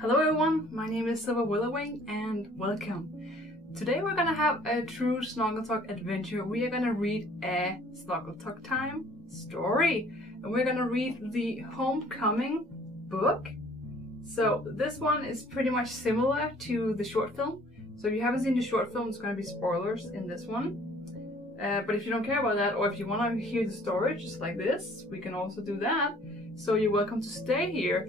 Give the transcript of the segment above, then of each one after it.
Hello everyone, my name is Silver Willowwing and welcome. Today we're gonna have a true Snoggletog adventure. We are gonna read a Snoggletog time story and we're gonna read the Homecoming book. So this one is pretty much similar to the short film. So if you haven't seen the short film, it's gonna be spoilers in this one. But if you don't care about that, or if you wanna hear the story just like this, we can also do that. So you're welcome to stay here.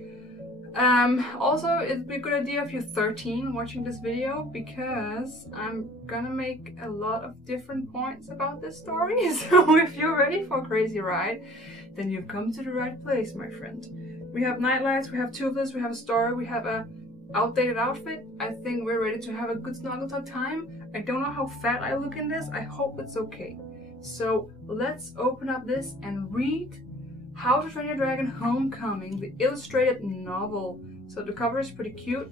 Also, it'd be a good idea if you're 13 watching this video, because I'm gonna make a lot of different points about this story. So if you're ready for a crazy ride, then you've come to the right place, my friend. We have nightlights, we have Toothless, we have a story, we have a outdated outfit. I think we're ready to have a good Snoggletog time. I don't know how fat I look in this, I hope it's okay. So let's open up this and read How to Train Your Dragon Homecoming, the illustrated novel. So the cover is pretty cute.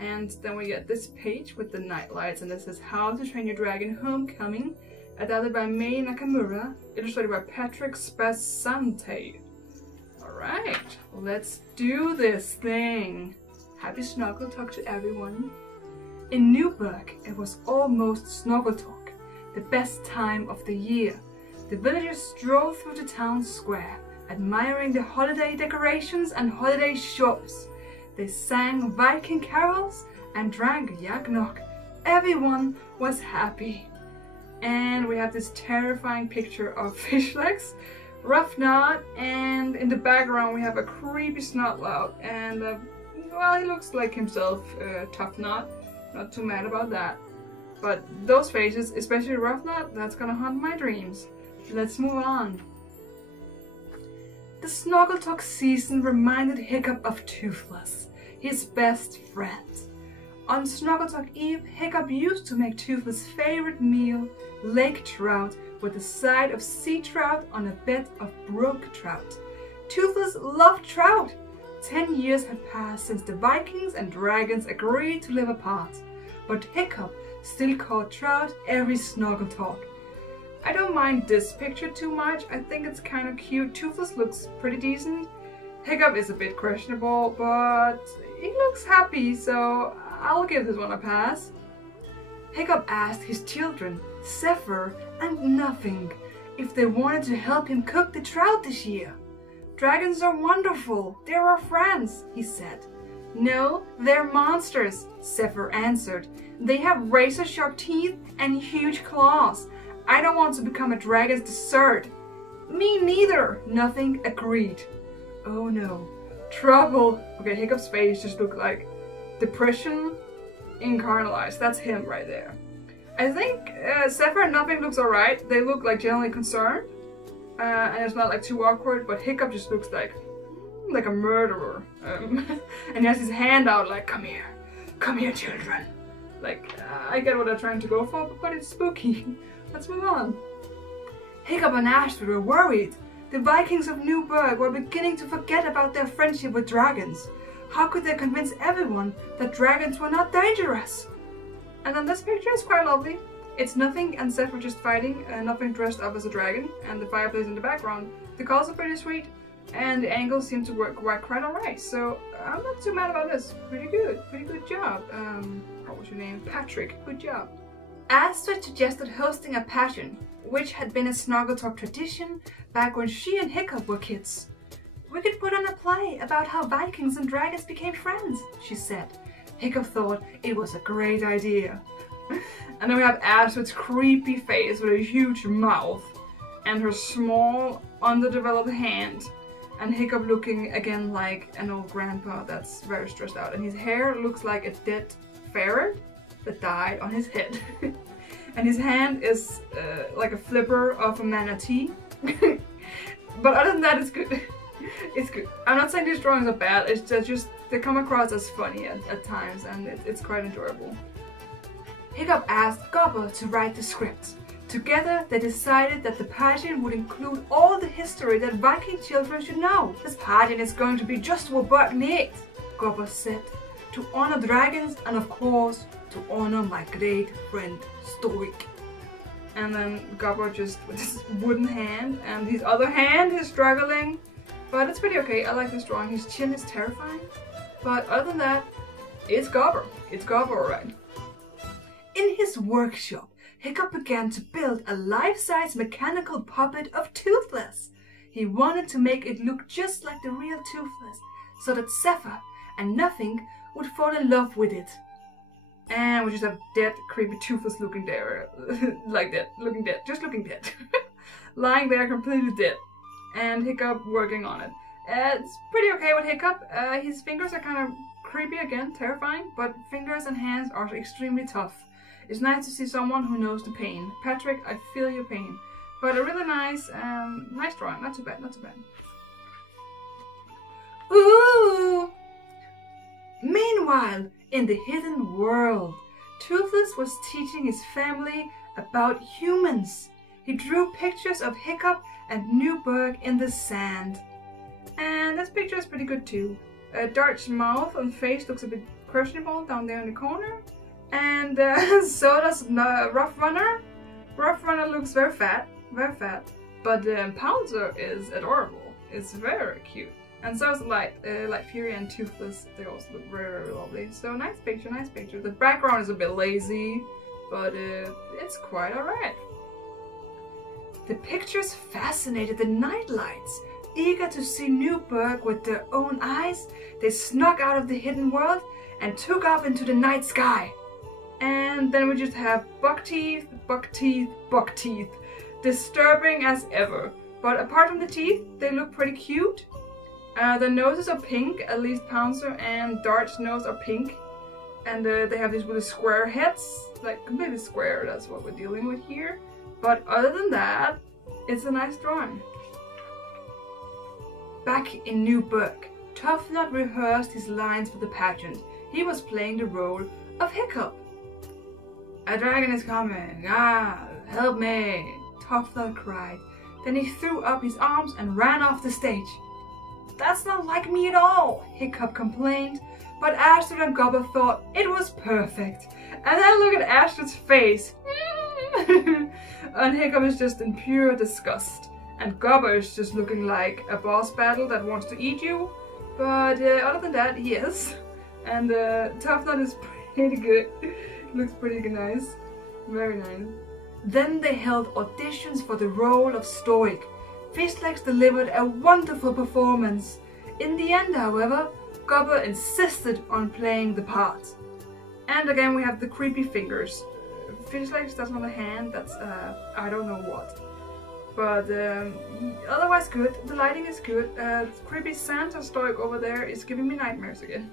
And then we get this page with the nightlights, and this is How to Train Your Dragon Homecoming, adapted by Mai Nakamura, illustrated by Patrick Spasante. Alright, let's do this thing. Happy Snoggletog to everyone. In Newburgh, it was almost Snoggletog, the best time of the year. The villagers drove through the town square, admiring the holiday decorations and holiday shops. They sang Viking carols and drank Yagnog. Everyone was happy. And we have this terrifying picture of fish legs, Rough Knot, and in the background we have a creepy Snoggletog, and well, he looks like himself, Tough Knot. Not too mad about that. But those faces, especially Rough Knot, that's gonna haunt my dreams. Let's move on. The Snoggletog season reminded Hiccup of Toothless, his best friend. On Snoggletog Eve, Hiccup used to make Toothless' favorite meal, lake trout, with a side of sea trout on a bed of brook trout. Toothless loved trout. 10 years had passed since the Vikings and dragons agreed to live apart, but Hiccup still caught trout every Snoggletog. I don't mind this picture too much. I think it's kind of cute. Toothless looks pretty decent. Hiccup is a bit questionable, but he looks happy, so I'll give this one a pass. Hiccup asked his children, Zephyr and Nothing, if they wanted to help him cook the trout this year. Dragons are wonderful. They're our friends, he said. No, they're monsters, Zephyr answered. They have razor-sharp teeth and huge claws. I don't want to become a dragon's dessert. Me neither, Nothing agreed. Oh no, trouble. Okay, Hiccup's face just looked like depression incarnalized. That's him right there. I think Zephyr and Nothing looks alright. They look like genuinely concerned. And it's not like too awkward, but Hiccup just looks like a murderer. And he has his hand out like, come here children. Like, I get what they're trying to go for, but it's spooky. Let's move on. Hiccup and Astrid were worried. The Vikings of Newburgh were beginning to forget about their friendship with dragons. How could they convince everyone that dragons were not dangerous? And then this picture is quite lovely. It's Nothing and Zephyr just fighting, Nothing dressed up as a dragon, and the fireplace in the background. The colors are pretty sweet, and the angles seem to work quite alright. So I'm not too mad about this. Pretty good job. What was your name? Patrick. Good job. Astrid suggested hosting a pageant, which had been a Snoggletog tradition back when she and Hiccup were kids. We could put on a play about how Vikings and dragons became friends, she said. Hiccup thought it was a great idea. And then we have Astrid's creepy face with a huge mouth and her small, underdeveloped hand. And Hiccup looking again like an old grandpa that's very stressed out. And his hair looks like a dead ferret that died on his head. And his hand is like a flipper of a manatee. But other than that, it's good. It's good. I'm not saying these drawings are bad, it's just they come across as funny at times, and it's quite enjoyable. Hiccup asked Gobber to write the script. Together, they decided that the pageant would include all the history that Viking children should know. This pageant is going to be just what Berg needs, Gobber said, to honor dragons and of course, to honor my great friend Stoic. And then Gobber just with his wooden hand, and his other hand is struggling. But it's pretty okay, I like this drawing. His chin is terrifying. But other than that, it's Gobber. It's Gobber, alright. In his workshop, Hiccup began to build a life-size mechanical puppet of Toothless. He wanted to make it look just like the real Toothless, so that Zephyr and Nothing would fall in love with it. And we just have dead, creepy Toothless looking there, like that, looking dead, just looking dead. Lying there completely dead. And Hiccup working on it. It's pretty okay with Hiccup. His fingers are kind of creepy again, terrifying, but fingers and hands are extremely tough. It's nice to see someone who knows the pain. Patrick, I feel your pain. But a really nice drawing. Not too bad, not too bad. Ooh! Meanwhile, in the hidden world, Toothless was teaching his family about humans. He drew pictures of Hiccup and Newberg in the sand. And this picture is pretty good too. Dart's mouth and face looks a bit questionable down there in the corner. And so does Rough Runner. Rough Runner looks very fat. But Pouncer is adorable. It's very cute. And so is Light Fury and Toothless. They also look very, very lovely. So nice picture, nice picture. The background is a bit lazy, but it's quite alright. The pictures fascinated the Nightlights. Eager to see Newberg with their own eyes, they snuck out of the hidden world and took off into the night sky. And then we just have Buckteeth, Buckteeth, Buckteeth. Disturbing as ever. But apart from the teeth, they look pretty cute. The noses are pink, at least Pouncer and Dart's nose are pink. And they have these really square heads, like completely square, that's what we're dealing with here. But other than that, it's a nice drawing. Back in Newberg, Toothless rehearsed his lines for the pageant. He was playing the role of Hiccup. A dragon is coming, help me, Toothless cried. Then he threw up his arms and ran off the stage. That's not like me at all, Hiccup complained, but Astrid and Gobber thought it was perfect. And then look at Astrid's face. And Hiccup is just in pure disgust. And Gobber is just looking like a boss battle that wants to eat you. But other than that, yes. And Toothless is pretty good. Looks pretty nice. Very nice. Then they held auditions for the role of Stoic. Fishlegs delivered a wonderful performance. In the end, however, Gobber insisted on playing the part. And again we have the creepy fingers. Fishlegs, that's not a hand, that's I don't know what. But otherwise good, the lighting is good. Creepy Santa Stoic over there is giving me nightmares again.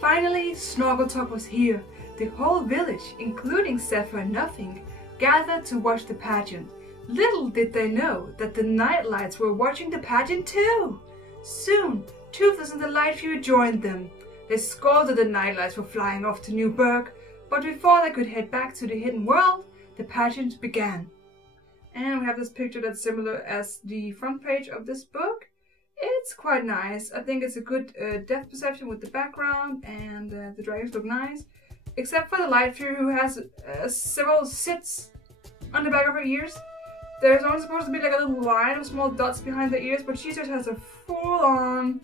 Finally, Snoggletog was here. The whole village, including Zephyr and Nothing, gathered to watch the pageant. Little did they know that the Nightlights were watching the pageant too. Soon, Toothless and the Light Fury joined them. They scolded the Nightlights for flying off to Newberg, but before they could head back to the hidden world, the pageant began. And we have this picture that's similar as the front page of this book. It's quite nice. I think it's a good depth perception with the background, and the dragons look nice. Except for the Light Fury, who has several sits on the back of her ears. There's only supposed to be like a little line of small dots behind the ears, but she just has a full-on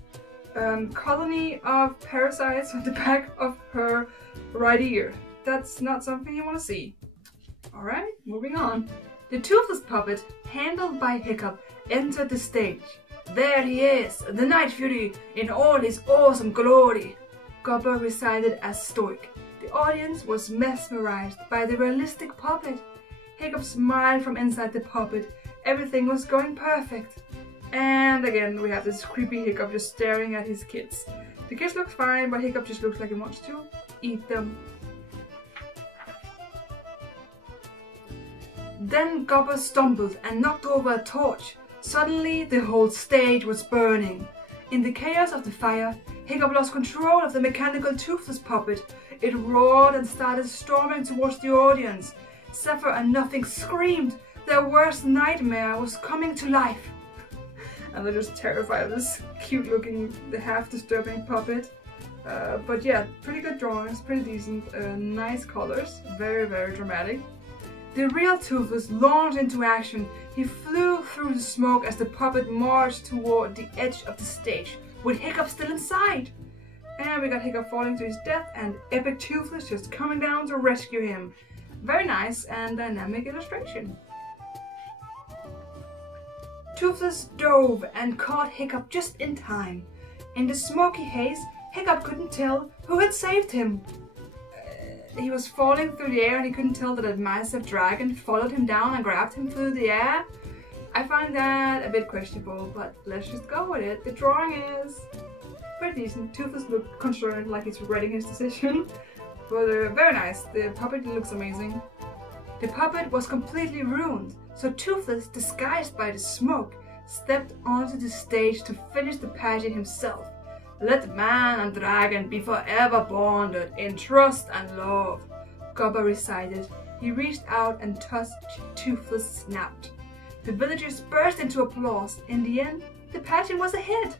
colony of parasites on the back of her right ear. That's not something you want to see. Alright, moving on. The Toothless puppet, handled by Hiccup, entered the stage. There he is, the Night Fury, in all his awesome glory. Gobber recited as Stoic. The audience was mesmerized by the realistic puppet. Hiccup smiled from inside the puppet. Everything was going perfect. And again, we have this creepy Hiccup just staring at his kids. The kids look fine, but Hiccup just looks like he wants to eat them. Then Gobber stumbled and knocked over a torch. Suddenly, the whole stage was burning. In the chaos of the fire, Hiccup lost control of the mechanical Toothless puppet. It roared and started storming towards the audience. Zephyr and Nothing screamed. Their worst nightmare was coming to life. And they're just terrified of this cute-looking, half-disturbing puppet. But yeah, pretty good drawings, pretty decent, nice colors, very, very dramatic. The real Toothless launched into action. He flew through the smoke as the puppet marched toward the edge of the stage, with Hiccup still inside. And we got Hiccup falling to his death and epic Toothless just coming down to rescue him. Very nice and dynamic illustration. Toothless dove and caught Hiccup just in time. In the smoky haze, Hiccup couldn't tell who had saved him. He was falling through the air and he couldn't tell that a massive dragon followed him down and grabbed him through the air. I find that a bit questionable, but let's just go with it. The drawing is pretty decent. Toothless looked concerned, like he's regretting his decision. But very nice. The puppet looks amazing. The puppet was completely ruined, so Toothless, disguised by the smoke, stepped onto the stage to finish the pageant himself. Let man and dragon be forever bonded in trust and love, Gobba recited. He reached out and touched Toothless' snout. The villagers burst into applause. In the end, the pageant was a hit.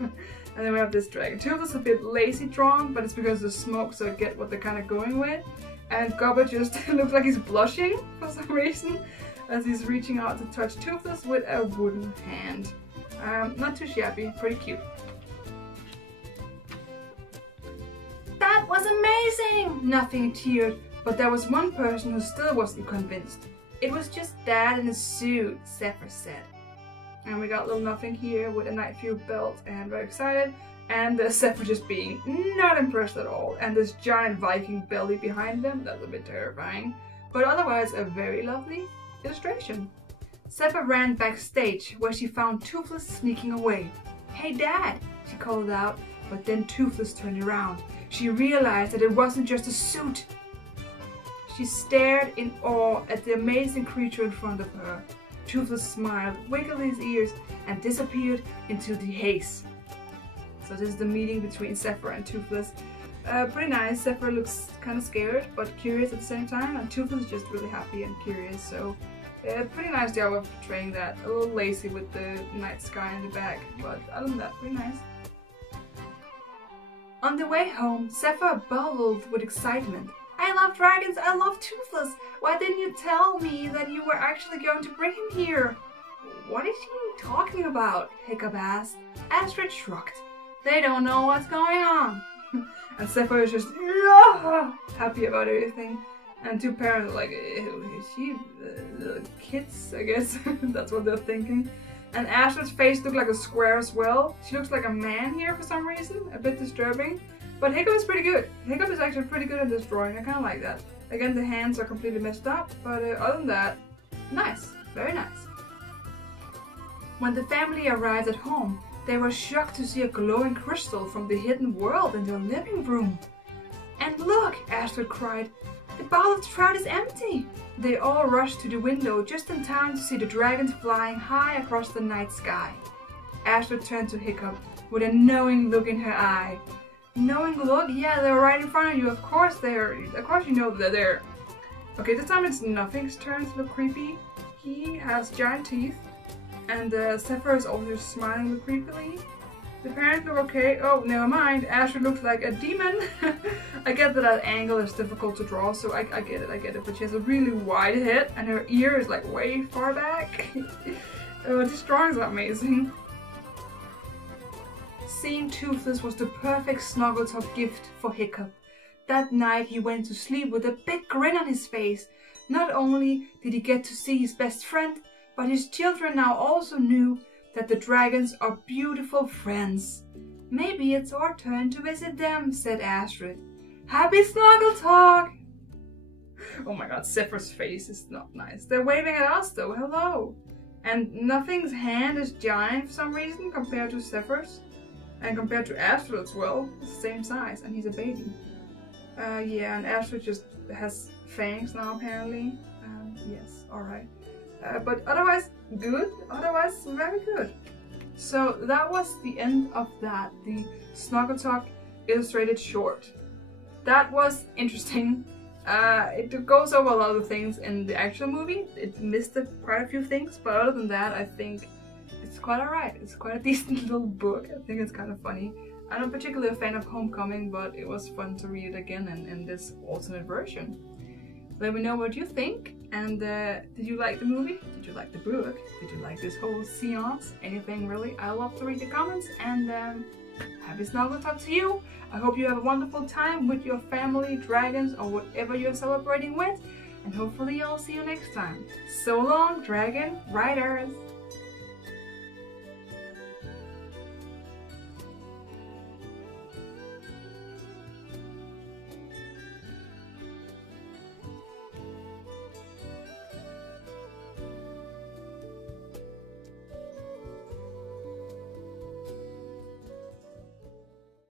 And then we have this dragon. Toothless a bit lazy drawn, but it's because of the smoke, so I get what they're kind of going with. And Gobba just looks like he's blushing for some reason as he's reaching out to touch Toothless with a wooden hand. Not too shabby, pretty cute. That was amazing! Nothing cheered, but there was one person who still wasn't convinced. It was just Dad in a suit, Zephyr said. And we got little Nothing here with a Night View belt and very excited. And Zephyr just being not impressed at all. And this giant Viking belly behind them, that's a bit terrifying. But otherwise a very lovely illustration. Zephyr ran backstage where she found Toothless sneaking away. Hey Dad, she called out, but then Toothless turned around. She realized that it wasn't just a suit. She stared in awe at the amazing creature in front of her. Toothless smiled, wiggled his ears, and disappeared into the haze. So this is the meeting between Zephyr and Toothless. Pretty nice. Zephyr looks kind of scared, but curious at the same time, and Toothless is just really happy and curious. So pretty nice job of portraying that. A little lazy with the night sky in the back, but other than that, pretty nice. On the way home, Zephyr bubbled with excitement. I love dragons, I love Toothless. Why didn't you tell me that you were actually going to bring him here? What is he talking about? Hiccup asked. Astrid shrugged. They don't know what's going on. And Zephyr is just happy about everything. And two parents are like, is she kids, I guess. That's what they're thinking. And Astrid's face looked like a square as well. She looks like a man here for some reason, a bit disturbing. But Hiccup is pretty good. Hiccup is actually pretty good at this drawing. I kind of like that. Again, the hands are completely messed up, but other than that, nice. Very nice. When the family arrived at home, they were shocked to see a glowing crystal from the hidden world in their living room. And look, Astrid cried, the bowl of trout is empty. They all rushed to the window just in time to see the dragons flying high across the night sky. Astrid turned to Hiccup with a knowing look in her eye. Knowing look? Yeah, they're right in front of you. Of course you know they're there. Okay, this time it's Nothing's turn to look creepy. He has giant teeth, and Zephyr is also smiling creepily. The parents look okay. Oh, never mind. Astrid looks like a demon. I get that angle is difficult to draw, so I get it. But she has a really wide head, and her ear is like way far back. This drawing is amazing. Seeing Toothless was the perfect Snoggletog gift for Hiccup. That night he went to sleep with a big grin on his face. Not only did he get to see his best friend, but his children now also knew that the dragons are beautiful friends. Maybe it's our turn to visit them, said Astrid. Happy Snoggletog! Oh my god, Zephyr's face is not nice. They're waving at us though, hello! And Nothing's hand is giant for some reason compared to Zephyr's. And compared to Astrid as well, it's the same size, and he's a baby. Yeah, and Astrid just has fangs now apparently. Yes, alright. But otherwise good, otherwise very good. So that was the end of that, the Snoggletog illustrated short. That was interesting. It goes over a lot of things in the actual movie. It missed quite a few things, but other than that I think it's quite alright. It's quite a decent little book. I think it's kind of funny. I'm not particularly a fan of Homecoming, but it was fun to read it again in this alternate version. Let me know what you think. And did you like the movie? Did you like the book? Did you like this whole seance? Anything really? I love to read the comments. And happy Snoggletog to you. I hope you have a wonderful time with your family, dragons, or whatever you're celebrating with. And hopefully I'll see you next time. So long, dragon riders!